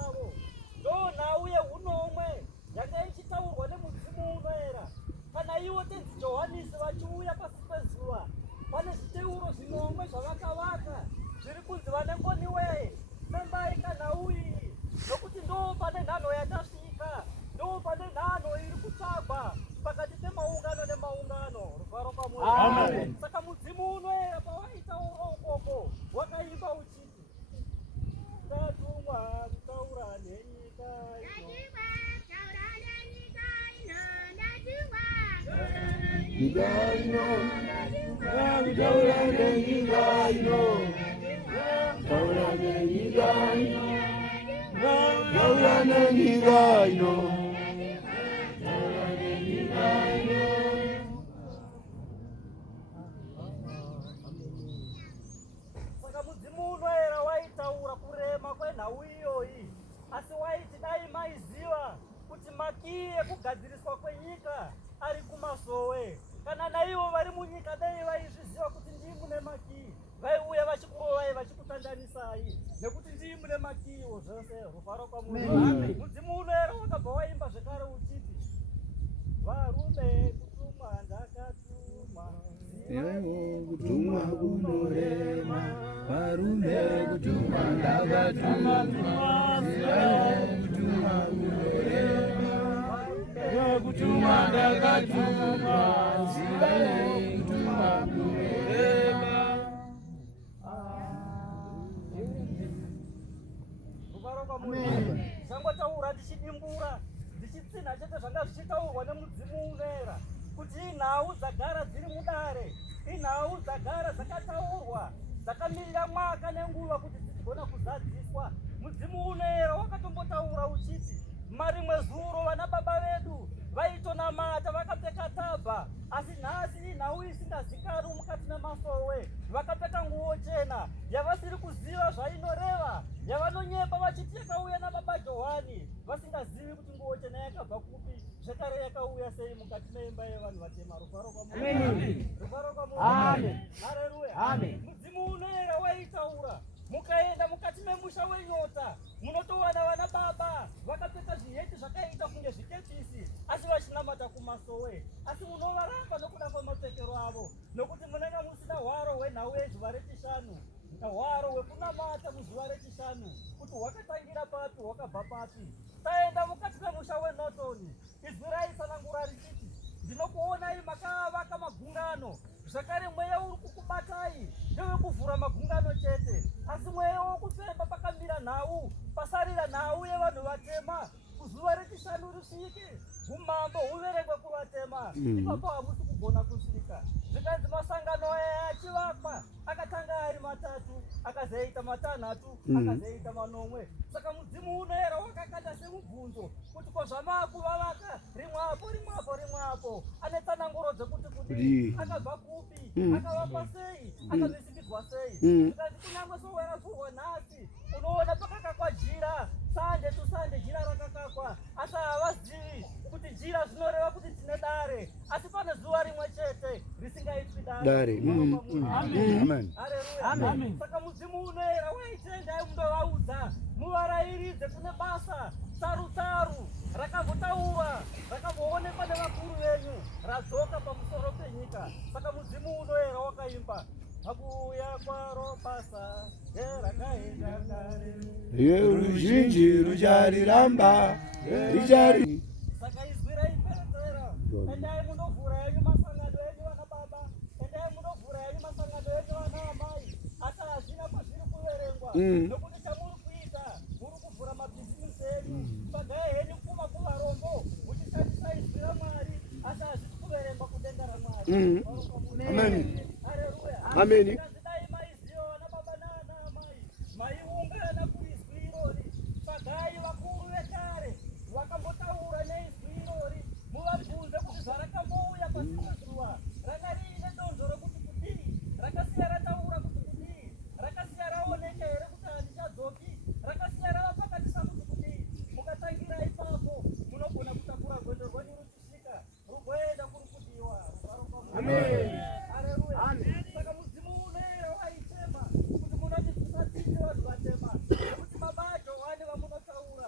wavo. Ndo nhau yeunomwe yanga ichitaurwa nemudzimu unoera. Kana ivo tenzi Johanisi vachiuya pasi pezuva, pane zviteuro zvinomwe zvavakavaka zviri kunzi vanengoniwe sembai kanhau iyi, nokuti ndo pane nhanho yatasvika, ndo pane nhanho iri kutsvagwa pakati pemaungano nemaungano. Rufaro kwamuri. Saka mudzimu unoera pawaitaura ukoko wakaimba uchiti ndatumwa kutaura nenyika Saka mudzimu unoera waitaura kurema kwenhau iyoyi, asi waiti dai maiziva kuti makii ekugadziriswa kwenyika ari kumasowe. Kana naivo vari munyika dai vaizviziva kuti ndii mune makii, vaiuya vachikurovai vachikutandanisai, nekuti ndii mune makiiwo zvose. Rufaro kwamuri. Mudzimu unoera wakabva waimba zvekare uchiti varume kutumwa ndakatuma, kutumwa kunorema, varume kutumwa ndakatuma, kutumwa kunorema, kutumwa ndakatuma, kutumwa kunorema. Rufaro kwamuri. Zvangotaura ndichidimbura ndichitsina chete zvanga zvichitaurwa nemudzimu unoera kuti inhau dzagara dziri mudare, inhau dzagara dzakataurwa dzakamirira mwaka nenguva kuti dzichigona kuzadziswa. Mudzimu unoera wakatombotaura uchiti marimwe zuro vana baba vedu vaitonamata vakapfeka tabha, asi nhasi inhau isingazikanwi mukati memasowe vakapfeka nguo chena yavasiri kuziva zvainoreva, yavanonyepa vachiti yakauya nababa Johani, vasingazivi kuti nguo chena yakabva kupi, zvekare yakauya sei mukati meimba yevanhu vatema. Rufaro kwamuri. Rufaro kwamuri. Haleluya. Mudzimu unoera waitaura, mukaenda mukati memusha wenyota munotowana vana baba vakapfeka zviheti zvakaita kunge zvikepisi, asi vachinamata kumasowe, asi munovaramba nokuda kwamapfekero avo, nokuti munenge musina hwaro hwenhau yezuva rechishanu, hwaro hwekunamata muzuva rechishanu, kuti hwakatangira papi hwakabva papi. Taenda mukati memusha weNotoni, izwi raitsanangura richiti ndinokuonai makavaka magungano, zvakare mweya uri kukubatai ndewekuvhura magungano chete, asi mweya wokufemba pakamira nhau, pasarira nhau yevanhu vatema, kuzuva rechishanu risvike umambo huverengwe kuvatema, ipapo hamusi kugona kusvika. Zvikanzi masangano aya achivakwa akatanga ari matatu, akazoita matanhatu, akazoita manomwe. Saka mudzimu unoera wakakanda semubvunzo kuti ko zvamaakuvavaka rimwapo ane tsananguro dzekuti kudii, akabva kupi, akavakwa sei, akavisikidzwa sei. Zvikanzi kunyange sowe ravhurwa nhasi, unoona pakakakwa jira sande tu sande, jira rakakakwa, asi havazivi kuti jira zvinoreva kuti tine dare, asi pane zuva rimwe chete risingaitwi dare. Haleluya. Saka mudzimu unoera waitendai mundovaudza muvarairidze kune basa tsaru rakambotaurwa, rakamboonekwa nevakuru venyu, radzoka pamusoro penyika. Saka mudzimu unoera wakaimba hakuya kwaro basa rakaenda kare, ruzhinji ruchariramba richari. Saka izwi raiperedzera, endai munovhura yenyu masangano enyu vana baba, endai munovhura yenyu masangano enyu vana amai, asi hazvina kwazviri kuverengwa, nokuti chamuri kuita muri kuvhura mabhizimusi enyu, pagai henyu kuma kuvarombo muchishandisa izwi raMwari, asi hazvisi kuverengwa kudenga raMwari. Amen. Dai maiziva vana baba nana amai, maiungana kuizwi irori, pagai vakuru vekare vakambotaura neizwi irori, muvabvunze kuti zvarakambouya pasi pezuva ranga riine donzvo rekuti kudii, rakasiya rataura kuti kudii, rakasiya raoneka here kuti handichadzoki, rakasiya rava pakatisa kuti kudii. Mukatangira ipapo munogona kutakura gondo rwenyu ruchisvika rugoenda kuri kudiwa. Haleluya. Saka mudzimu unoera waitema kuti munoti tisadzidze vanhu vatema, nekuti mababa Johani vamunotaura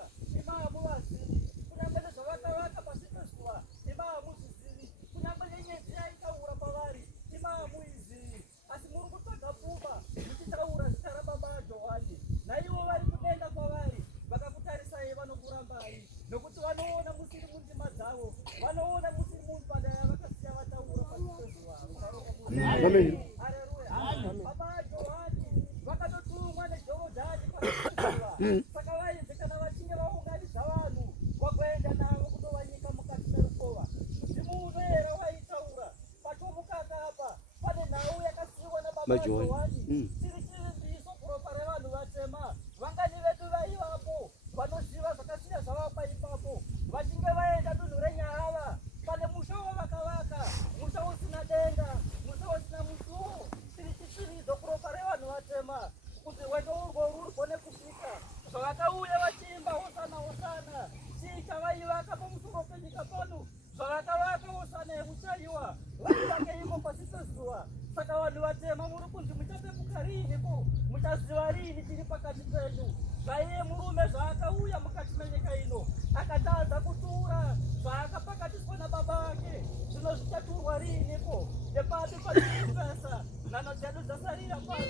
Amen. Haleluya. Baba Johani vakatotumwa neJorodhani kwakuziva. Saka vaenzekana vachinge vaunganidza vanhu vagoenda navo kundovanyika mukati merukova. Mzimu unoera waitaura patomukaka apa pane nhau yakasiyiwa nababa Johani. Chiri chivimbiso kuropa revanhu vatema. Vangani vedu vaivapo vanoziva zvakasiya zvavakwa ipapo. Vachinge vaenda dunhu renyahava pane musha wavakavaka, musha usina denga, musha usina musuwo. Chiri chichiridzo kuropa revanhu vatema kuti rwendo urwo rwurugone kusvika. Zvavakauya vachiimba hosana hosana, chii chavaivaka pamusoro penyika pano. Zvavakavaka hosana yemuchaiwa vaivake iko pasi pezuva. Saka vanhu vatema muri kunzi muchapepuka riiniko, muchaziva riini chiri pakati penyu. Zvaiye murume zvaakauya mukati menyika ino akatadza kutura zvaakapakatiswa nababa vake, zvino zvichaturwa riiniko? Ndepapi patikupesa nhano dzedu dzasarira pasi.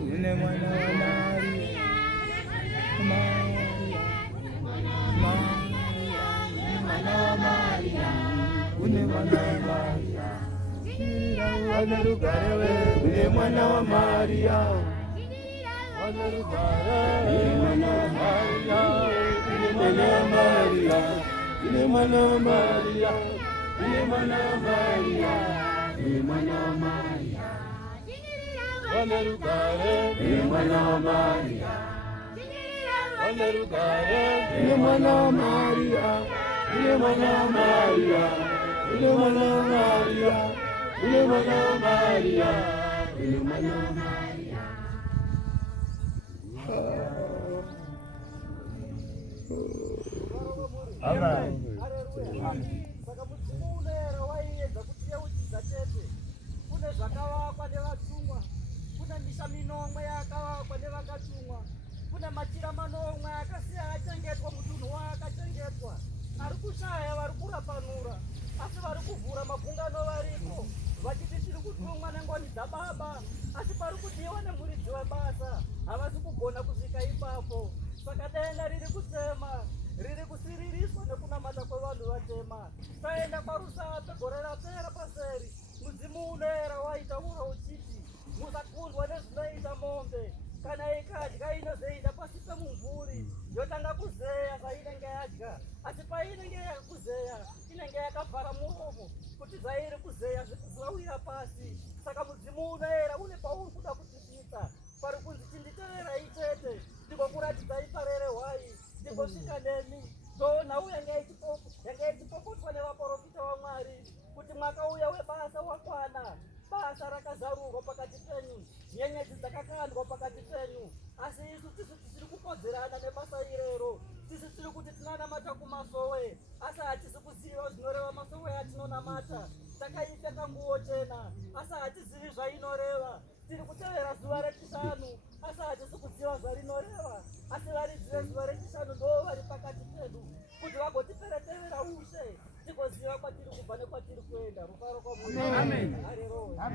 Une mwana wa Maria, une mwana wa Maria, wana rugare we, une mwana wa Maria, wana rugare, une mwana wa Maria, une mwana wa Maria, une mwana wa Maria, une mwana wa Maria, une mwana wa Maria, wana rugare, une mwana wa Maria, wana rugare, une mwana wa Maria, une mwana wa Maria, une mwana wa Maria, une mwana wa Maria, une mwana wa Maria. Amen. Haleluya. Saka mudzimu unoera waiedza kutiyeuchidza chete. Kune zvakavakwa nevatumwa, kune misha minomwe yakavakwa nevakatumwa, kune machira manomwe akasiya achengetwa mudunhu waakachengetwa. Ari kushaya vari kurapanura, asi vari kuvhura magungano variko vachiti tiri kutumwa nengoni dzababa, asi pari kudiwa nemuridzi webasa havasi kugona kusvika ipapo. Saka denda riri kutsema, riri kusiririswa nekunamata kwevanhu vatema. Taenda kwaRusape gore rapera paseri, mudzimu unoera waitaura uchiti musakundwa nezvinoita mombe, kana ikadya inozoita pasi pemumvuri yotanga kuzeya zvainenge yadya, asi painenge yakuzeya inenge yakavhara muromo kuti zvairi kuzeya zvawira pasi. Saka mudzimu unoera une pauri kuda kutisvitsa, pari kunzi chinditeverai chete ndigokuratidzai parere hwai, ndigosvika nemi. Nhau yanga ichipopotwa nevaprofita vaMwari kuti mwaka uya webasa wakwana, basa rakazarurwa pakati penyu, nyenyedzi dzakakandwa pakati penyu. Asi isu tisiri kukodzerana nebasa irero, tiri kuti tinonamata kumasowe, asi hatisi kuziva zvinoreva masowe atinonamata. Takaipfeka nguo chena, asi hatizivi zvainoreva. Tiri kutevera zuva rechishanu, asi hatisi kuziva zvarinoreva. Asi varizive zuva rechishanu ndo vari pakati pedu, kuti vagotiperetevera ushe tigoziva kwatiri kubva nekwatiri kuenda. Rufaro kwamuri. Amen. Haleluya.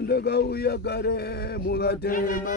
Ndakauya kare muvatema